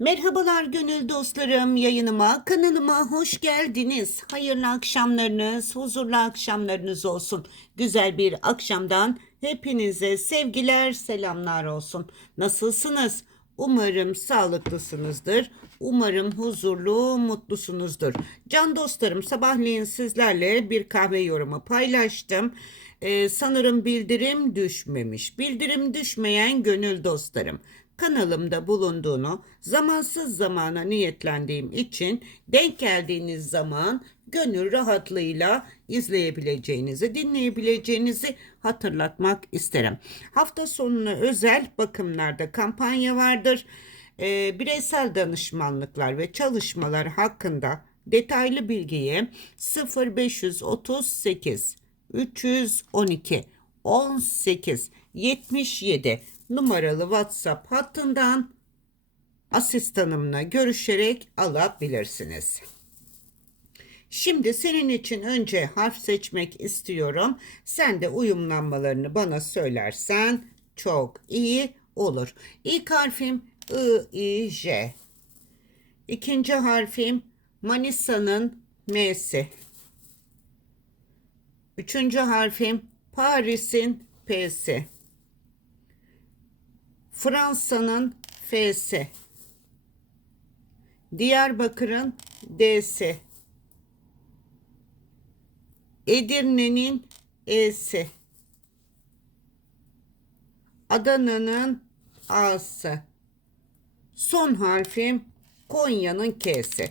Merhabalar gönül dostlarım yayınıma kanalıma hoş geldiniz. Hayırlı akşamlarınız, huzurlu akşamlarınız olsun. Güzel bir akşamdan hepinize sevgiler, selamlar olsun. Nasılsınız? Umarım sağlıklısınızdır. Umarım huzurlu, mutlusunuzdur. Can dostlarım sabahleyin sizlerle bir kahve yorumu paylaştım. Ee, sanırım bildirim düşmemiş. Bildirim düşmeyen gönül dostlarım kanalımda bulunduğunu zamansız zamana niyetlendiğim için denk geldiğiniz zaman gönül rahatlığıyla izleyebileceğinizi, dinleyebileceğinizi hatırlatmak isterim. Hafta sonuna özel bakımlarda kampanya vardır. Ee, bireysel danışmanlıklar ve çalışmalar hakkında detaylı bilgiye 0538 312 18 77 numaralı WhatsApp hattından asistanımla görüşerek alabilirsiniz. Şimdi senin için önce harf seçmek istiyorum. Sen de uyumlanmalarını bana söylersen çok iyi olur. İlk harfim I, I, J. İkinci harfim Manisa'nın M'si. Üçüncü harfim Paris'in P'si. Fransa'nın F'si. Diyarbakır'ın D'si. Edirne'nin E'si. Adana'nın A'sı. Son harfim Konya'nın K'si.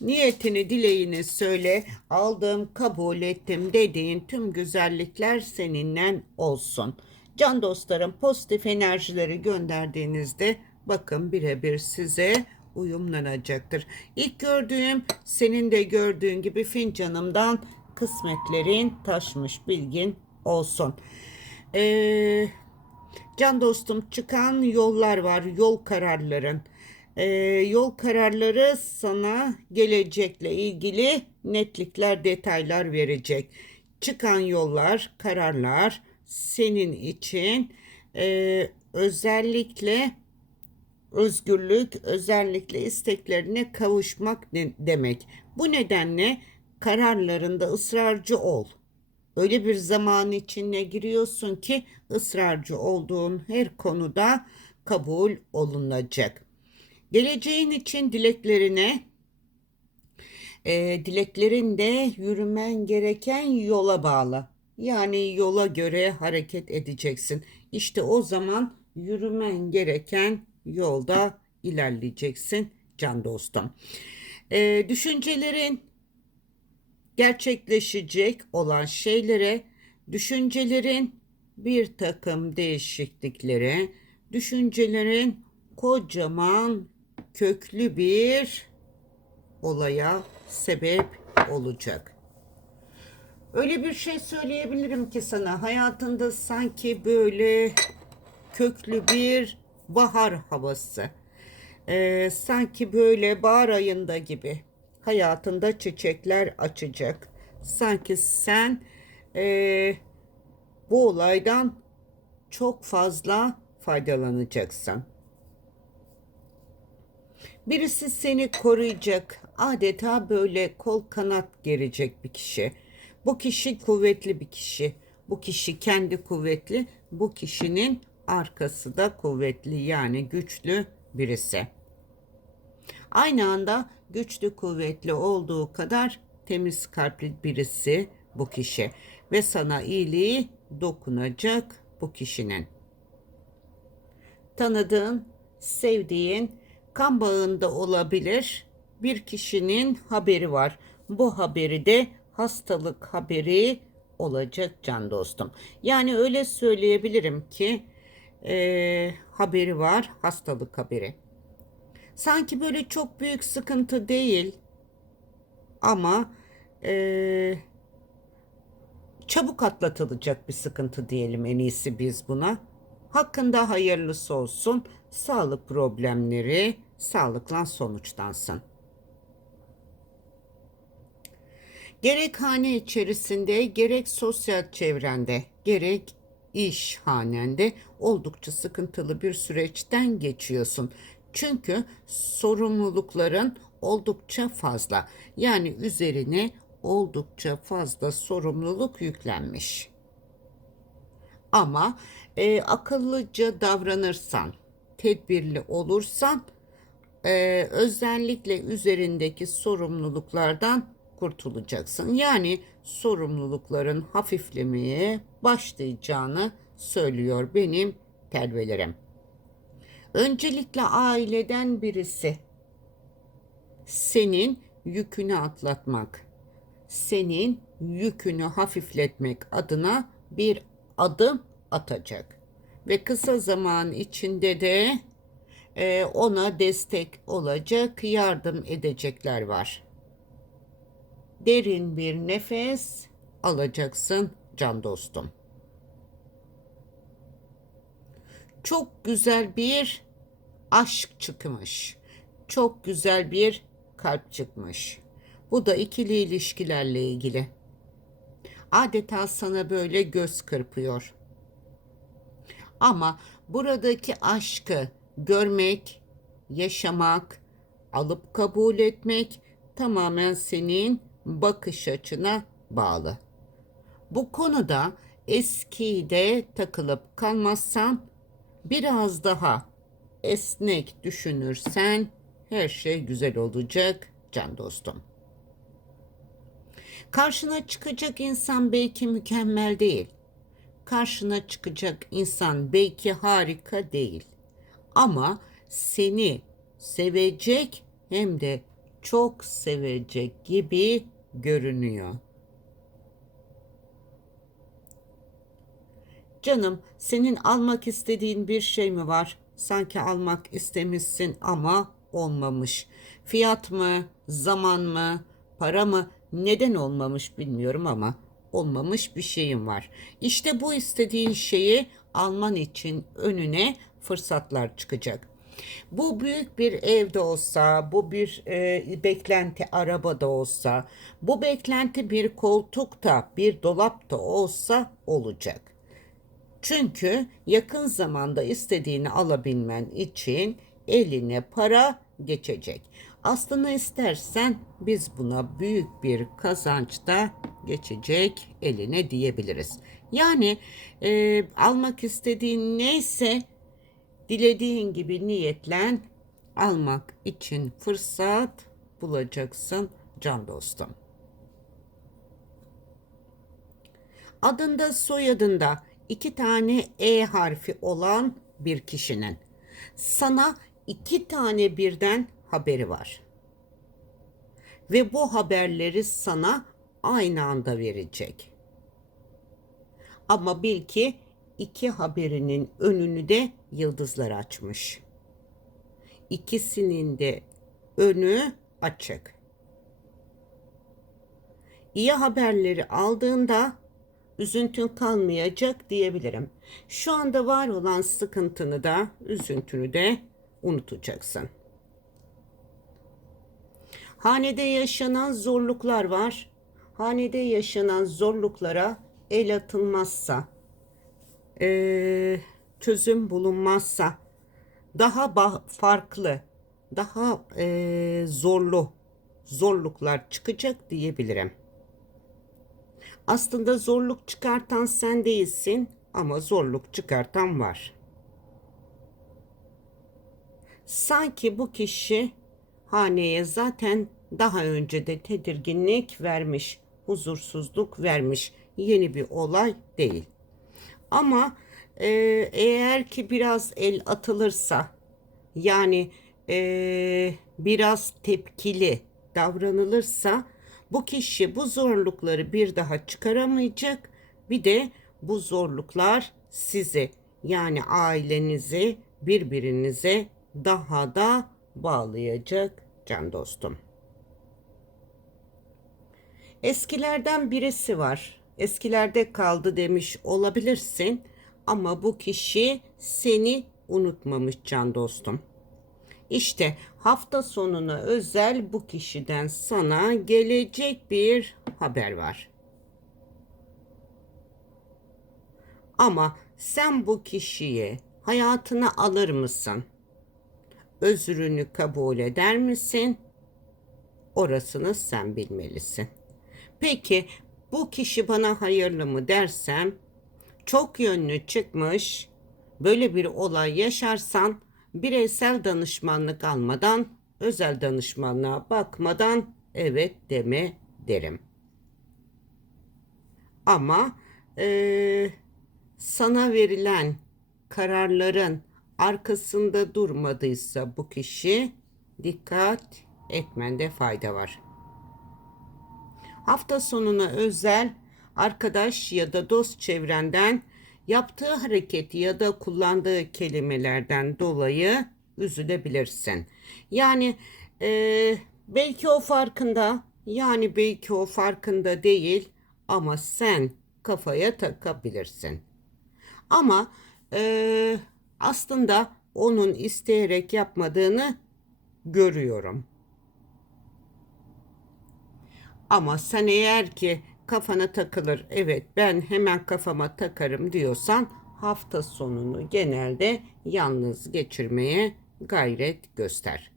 Niyetini, dileğini söyle. Aldım, kabul ettim dediğin tüm güzellikler seninle olsun. Can dostlarım pozitif enerjileri gönderdiğinizde bakın birebir size uyumlanacaktır. İlk gördüğüm senin de gördüğün gibi fincanımdan kısmetlerin taşmış bilgin olsun. Ee, can dostum çıkan yollar var yol kararların. Ee, yol kararları sana gelecekle ilgili netlikler detaylar verecek. Çıkan yollar kararlar senin için e, özellikle özgürlük, özellikle isteklerine kavuşmak ne demek. Bu nedenle kararlarında ısrarcı ol. Öyle bir zaman içine giriyorsun ki ısrarcı olduğun her konuda kabul olunacak. Geleceğin için dileklerine, e, dileklerin de yürümen gereken yola bağlı. Yani yola göre hareket edeceksin. İşte o zaman yürümen gereken yolda ilerleyeceksin can dostum. Ee, düşüncelerin gerçekleşecek olan şeylere, düşüncelerin bir takım değişikliklere, düşüncelerin kocaman köklü bir olaya sebep olacak. Öyle bir şey söyleyebilirim ki sana hayatında sanki böyle köklü bir bahar havası. Ee, sanki böyle bahar ayında gibi hayatında çiçekler açacak. Sanki sen e, bu olaydan çok fazla faydalanacaksın. Birisi seni koruyacak, adeta böyle kol kanat gerecek bir kişi. Bu kişi kuvvetli bir kişi. Bu kişi kendi kuvvetli. Bu kişinin arkası da kuvvetli yani güçlü birisi. Aynı anda güçlü kuvvetli olduğu kadar temiz kalpli birisi bu kişi ve sana iyiliği dokunacak bu kişinin. Tanıdığın, sevdiğin, kan bağında olabilir bir kişinin haberi var. Bu haberi de hastalık haberi olacak can dostum. Yani öyle söyleyebilirim ki e, haberi var hastalık haberi. Sanki böyle çok büyük sıkıntı değil ama e, çabuk atlatılacak bir sıkıntı diyelim en iyisi biz buna. Hakkında hayırlısı olsun. Sağlık problemleri sağlıkla sonuçlansın. Gerek hane içerisinde, gerek sosyal çevrende, gerek iş hanende oldukça sıkıntılı bir süreçten geçiyorsun. Çünkü sorumlulukların oldukça fazla. Yani üzerine oldukça fazla sorumluluk yüklenmiş. Ama e, akıllıca davranırsan, tedbirli olursan e, özellikle üzerindeki sorumluluklardan kurtulacaksın. Yani sorumlulukların hafiflemeye başlayacağını söylüyor benim telvelerim. Öncelikle aileden birisi senin yükünü atlatmak, senin yükünü hafifletmek adına bir adım atacak. Ve kısa zaman içinde de e, ona destek olacak, yardım edecekler var. Derin bir nefes alacaksın can dostum. Çok güzel bir aşk çıkmış. Çok güzel bir kalp çıkmış. Bu da ikili ilişkilerle ilgili. Adeta sana böyle göz kırpıyor. Ama buradaki aşkı görmek, yaşamak, alıp kabul etmek tamamen senin bakış açına bağlı. Bu konuda eskide takılıp kalmazsan biraz daha esnek düşünürsen her şey güzel olacak can dostum. Karşına çıkacak insan belki mükemmel değil. Karşına çıkacak insan belki harika değil. Ama seni sevecek hem de çok sevecek gibi görünüyor. Canım, senin almak istediğin bir şey mi var? Sanki almak istemişsin ama olmamış. Fiyat mı, zaman mı, para mı? Neden olmamış bilmiyorum ama olmamış bir şeyim var. İşte bu istediğin şeyi alman için önüne fırsatlar çıkacak. Bu büyük bir evde olsa, bu bir e, beklenti arabada olsa, bu beklenti bir koltukta, bir dolapta olsa olacak. Çünkü yakın zamanda istediğini alabilmen için eline para geçecek. Aslında istersen biz buna büyük bir kazanç da geçecek eline diyebiliriz. Yani e, almak istediğin neyse dilediğin gibi niyetlen almak için fırsat bulacaksın can dostum. Adında soyadında iki tane E harfi olan bir kişinin sana iki tane birden haberi var. Ve bu haberleri sana aynı anda verecek. Ama bil ki iki haberinin önünü de yıldızlar açmış. İkisinin de önü açık. İyi haberleri aldığında üzüntün kalmayacak diyebilirim. Şu anda var olan sıkıntını da, üzüntünü de unutacaksın. Hanede yaşanan zorluklar var. Hanede yaşanan zorluklara el atılmazsa, e, çözüm bulunmazsa, daha farklı, daha e, zorlu zorluklar çıkacak diyebilirim. Aslında zorluk çıkartan sen değilsin ama zorluk çıkartan var. Sanki bu kişi haneye zaten daha önce de tedirginlik vermiş, huzursuzluk vermiş. Yeni bir olay değil. Ama e, eğer ki biraz el atılırsa yani e, biraz tepkili davranılırsa bu kişi bu zorlukları bir daha çıkaramayacak. Bir de bu zorluklar sizi yani ailenizi birbirinize daha da bağlayacak can dostum. Eskilerden birisi var. Eskilerde kaldı demiş olabilirsin ama bu kişi seni unutmamış can dostum. İşte hafta sonuna özel bu kişiden sana gelecek bir haber var. Ama sen bu kişiyi hayatına alır mısın? özrünü kabul eder misin? Orasını sen bilmelisin. Peki bu kişi bana hayırlı mı dersem çok yönlü çıkmış böyle bir olay yaşarsan bireysel danışmanlık almadan özel danışmanlığa bakmadan evet deme derim. Ama eee, sana verilen kararların arkasında durmadıysa bu kişi dikkat etmende fayda var. Hafta sonuna özel arkadaş ya da dost çevrenden yaptığı hareket ya da kullandığı kelimelerden dolayı üzülebilirsin. Yani eee, belki o farkında, yani belki o farkında değil ama sen kafaya takabilirsin. Ama eee, aslında onun isteyerek yapmadığını görüyorum. Ama sen eğer ki kafana takılır, evet ben hemen kafama takarım diyorsan hafta sonunu genelde yalnız geçirmeye gayret göster.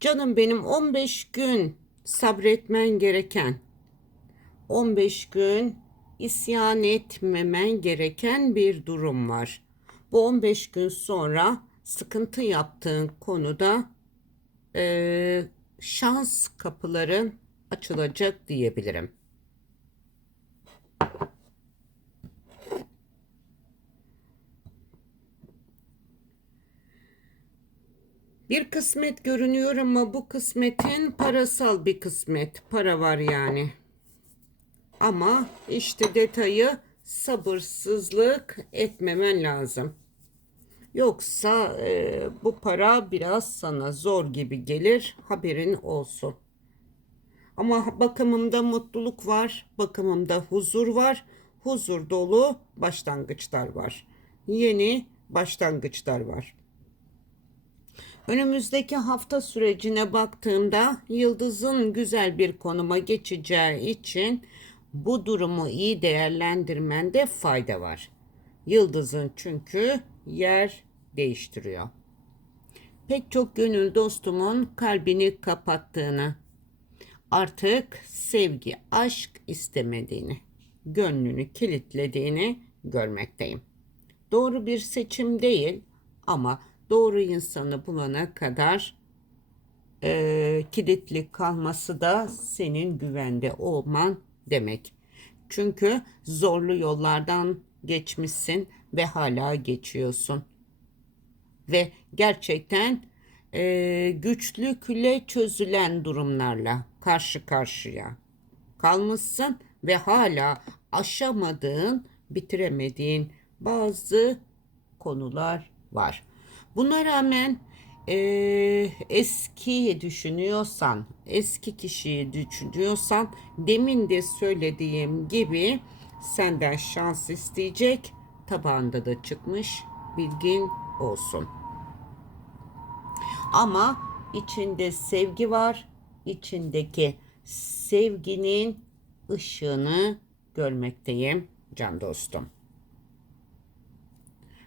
Canım benim 15 gün sabretmen gereken 15 gün isyan etmemen gereken bir durum var. Bu 15 gün sonra sıkıntı yaptığın konuda eee, şans kapıların açılacak diyebilirim. Bir kısmet görünüyor ama bu kısmetin parasal bir kısmet. Para var yani. Ama işte detayı sabırsızlık etmemen lazım. Yoksa e, bu para biraz sana zor gibi gelir. Haberin olsun. Ama bakımımda mutluluk var, bakımımda huzur var. Huzur dolu başlangıçlar var. Yeni başlangıçlar var. Önümüzdeki hafta sürecine baktığımda yıldızın güzel bir konuma geçeceği için bu durumu iyi değerlendirmende fayda var. Yıldızın çünkü yer değiştiriyor. Pek çok gönül dostumun kalbini kapattığını, artık sevgi, aşk istemediğini, gönlünü kilitlediğini görmekteyim. Doğru bir seçim değil ama doğru insanı bulana kadar e, kilitli kalması da senin güvende olman demek. Çünkü zorlu yollardan geçmişsin ve hala geçiyorsun. Ve gerçekten e, güçlükle çözülen durumlarla karşı karşıya kalmışsın ve hala aşamadığın, bitiremediğin bazı konular var. Buna rağmen eee eskiyi düşünüyorsan, eski kişiyi düşünüyorsan demin de söylediğim gibi senden şans isteyecek. Tabağında da çıkmış. Bilgin olsun. Ama içinde sevgi var. İçindeki sevginin ışığını görmekteyim can dostum.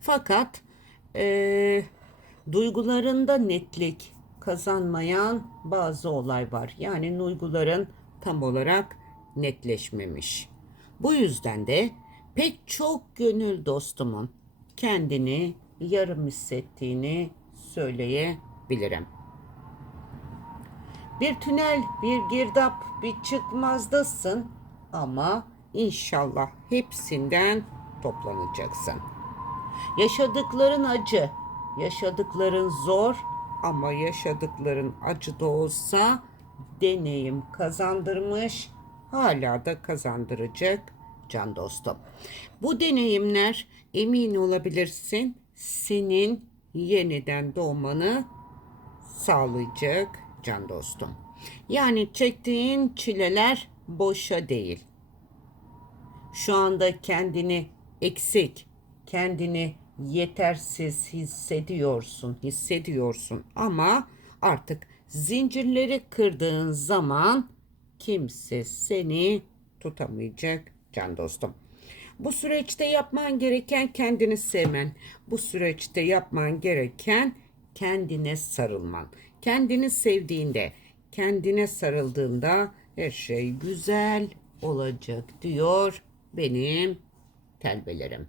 Fakat eee, duygularında netlik kazanmayan bazı olay var. Yani duyguların tam olarak netleşmemiş. Bu yüzden de pek çok gönül dostumun kendini yarım hissettiğini söyleyebilirim. Bir tünel, bir girdap, bir çıkmazdasın ama inşallah hepsinden toplanacaksın. Yaşadıkların acı, yaşadıkların zor ama yaşadıkların acı da olsa deneyim kazandırmış, hala da kazandıracak can dostum. Bu deneyimler emin olabilirsin senin yeniden doğmanı sağlayacak can dostum. Yani çektiğin çileler boşa değil. Şu anda kendini eksik, kendini yetersiz hissediyorsun, hissediyorsun ama artık zincirleri kırdığın zaman kimse seni tutamayacak can dostum. Bu süreçte yapman gereken kendini sevmen. Bu süreçte yapman gereken kendine sarılman. Kendini sevdiğinde, kendine sarıldığında her şey güzel olacak diyor benim telbelerim.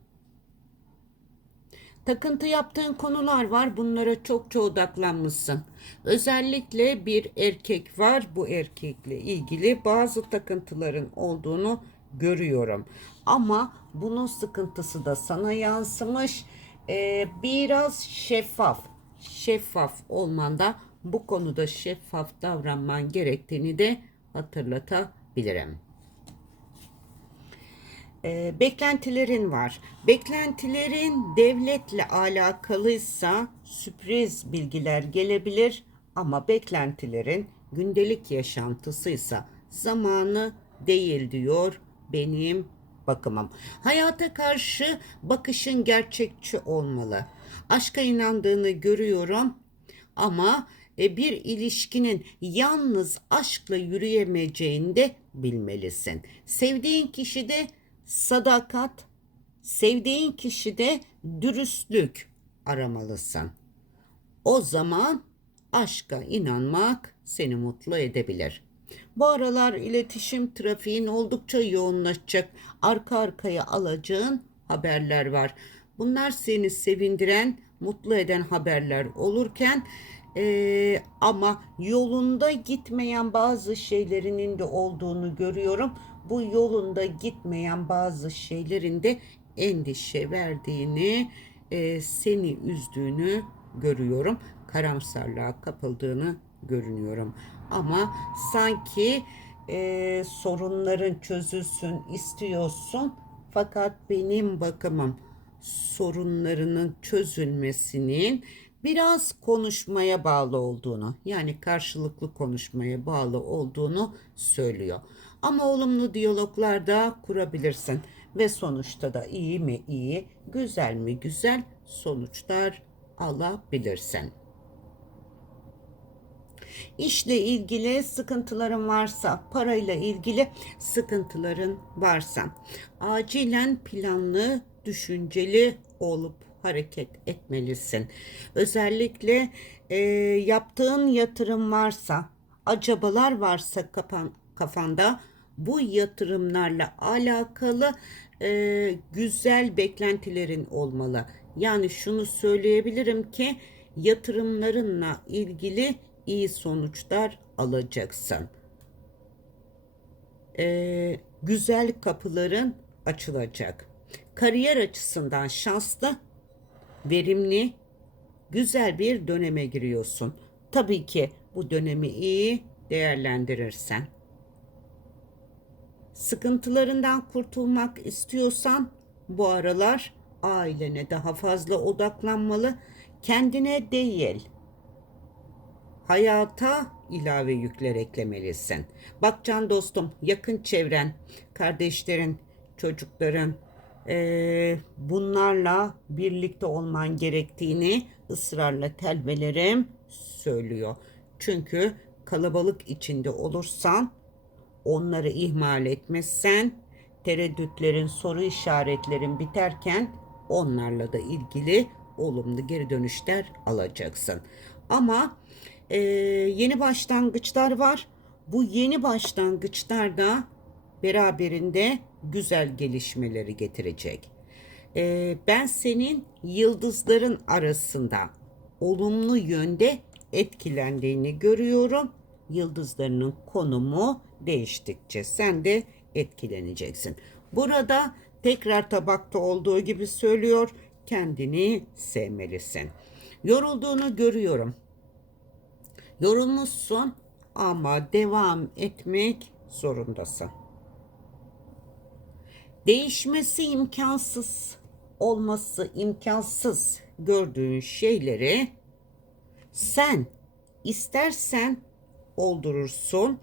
Takıntı yaptığın konular var. Bunlara çokça odaklanmışsın. Özellikle bir erkek var. Bu erkekle ilgili bazı takıntıların olduğunu görüyorum. Ama bunun sıkıntısı da sana yansımış. Ee, biraz şeffaf. Şeffaf olmanda bu konuda şeffaf davranman gerektiğini de hatırlatabilirim e, beklentilerin var. Beklentilerin devletle alakalıysa sürpriz bilgiler gelebilir ama beklentilerin gündelik yaşantısıysa zamanı değil diyor benim bakımım. Hayata karşı bakışın gerçekçi olmalı. Aşka inandığını görüyorum ama e, bir ilişkinin yalnız aşkla yürüyemeyeceğini de bilmelisin. Sevdiğin kişi de sadakat, sevdiğin kişide dürüstlük aramalısın. O zaman aşka inanmak seni mutlu edebilir. Bu aralar iletişim trafiğin oldukça yoğunlaşacak. Arka arkaya alacağın haberler var. Bunlar seni sevindiren, mutlu eden haberler olurken e, ama yolunda gitmeyen bazı şeylerinin de olduğunu görüyorum bu yolunda gitmeyen bazı şeylerin de endişe verdiğini, e, seni üzdüğünü görüyorum. Karamsarlığa kapıldığını görünüyorum. Ama sanki e, sorunların çözülsün istiyorsun. Fakat benim bakımım sorunlarının çözülmesinin biraz konuşmaya bağlı olduğunu yani karşılıklı konuşmaya bağlı olduğunu söylüyor. Ama olumlu diyaloglar da kurabilirsin ve sonuçta da iyi mi iyi, güzel mi güzel sonuçlar alabilirsin. İşle ilgili sıkıntıların varsa, parayla ilgili sıkıntıların varsa, acilen planlı, düşünceli olup hareket etmelisin. Özellikle e, yaptığın yatırım varsa, acabalar varsa kapan, kafanda bu yatırımlarla alakalı e, güzel beklentilerin olmalı. Yani şunu söyleyebilirim ki yatırımlarınla ilgili iyi sonuçlar alacaksın. E, güzel kapıların açılacak. Kariyer açısından şanslı, verimli, güzel bir döneme giriyorsun. Tabii ki bu dönemi iyi değerlendirirsen sıkıntılarından kurtulmak istiyorsan bu aralar ailene daha fazla odaklanmalı. Kendine değil, hayata ilave yükler eklemelisin. Bak can dostum, yakın çevren, kardeşlerin, çocukların e, bunlarla birlikte olman gerektiğini ısrarla telvelerim söylüyor. Çünkü kalabalık içinde olursan onları ihmal etmezsen tereddütlerin, soru işaretlerin biterken onlarla da ilgili olumlu geri dönüşler alacaksın. Ama e, yeni başlangıçlar var. Bu yeni başlangıçlar da beraberinde güzel gelişmeleri getirecek. E, ben senin yıldızların arasında olumlu yönde etkilendiğini görüyorum. Yıldızlarının konumu değiştikçe sen de etkileneceksin. Burada tekrar tabakta olduğu gibi söylüyor kendini sevmelisin. Yorulduğunu görüyorum. Yorulmuşsun ama devam etmek zorundasın. Değişmesi imkansız olması imkansız gördüğün şeyleri sen istersen oldurursun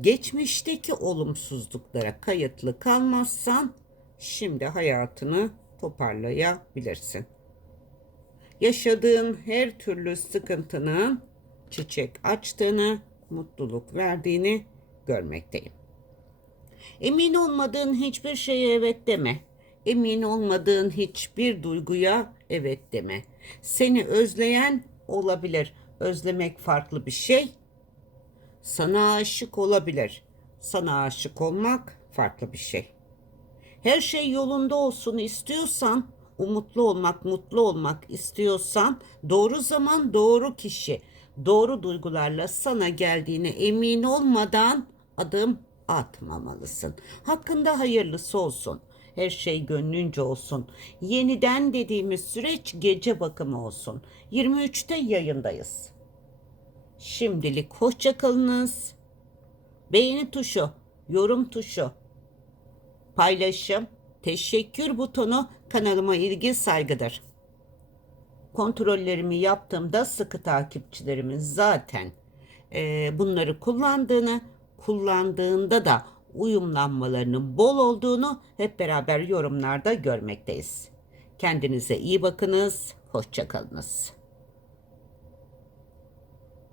geçmişteki olumsuzluklara kayıtlı kalmazsan şimdi hayatını toparlayabilirsin. Yaşadığın her türlü sıkıntının çiçek açtığını, mutluluk verdiğini görmekteyim. Emin olmadığın hiçbir şeye evet deme. Emin olmadığın hiçbir duyguya evet deme. Seni özleyen olabilir. Özlemek farklı bir şey. Sana aşık olabilir. Sana aşık olmak farklı bir şey. Her şey yolunda olsun istiyorsan, umutlu olmak, mutlu olmak istiyorsan, doğru zaman, doğru kişi, doğru duygularla sana geldiğine emin olmadan adım atmamalısın. Hakkında hayırlısı olsun. Her şey gönlünce olsun. Yeniden dediğimiz süreç gece bakımı olsun. 23'te yayındayız. Şimdilik hoşça kalınız. Beğeni tuşu, yorum tuşu, paylaşım, teşekkür butonu kanalıma ilgi saygıdır. Kontrollerimi yaptığımda sıkı takipçilerimin zaten eee, bunları kullandığını, kullandığında da uyumlanmalarının bol olduğunu hep beraber yorumlarda görmekteyiz. Kendinize iyi bakınız, hoşça kalınız.